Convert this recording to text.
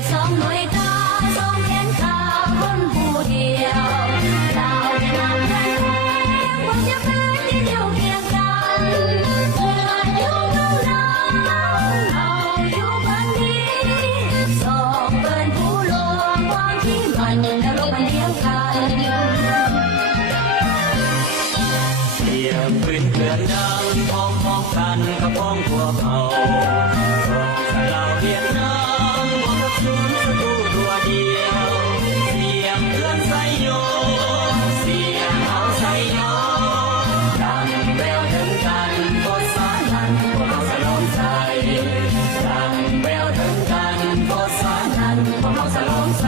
กสองหน่วยตาสองแขนขาคนผู้เดียวเราได้นำกันควรจะเป็นที่เดียวเคียงกันเพื่ออยู่กับเราอยู่บ้านนี้สองเป็นผู้ลงความที่มันนรกมันเดียวกันเสียงปืนเคลื่อนดังพ้องกันกับพ้องพวกเขาเราเวียดนามบ่ทับสูญศัตรูตัวเดียวเสียงเพื่อนไซโยเสียงเฮาไซโยดังแววถึงกันก็สานันพวกเราสลองใจดังแววถึงกันก็สานันพวกเราสลองใจ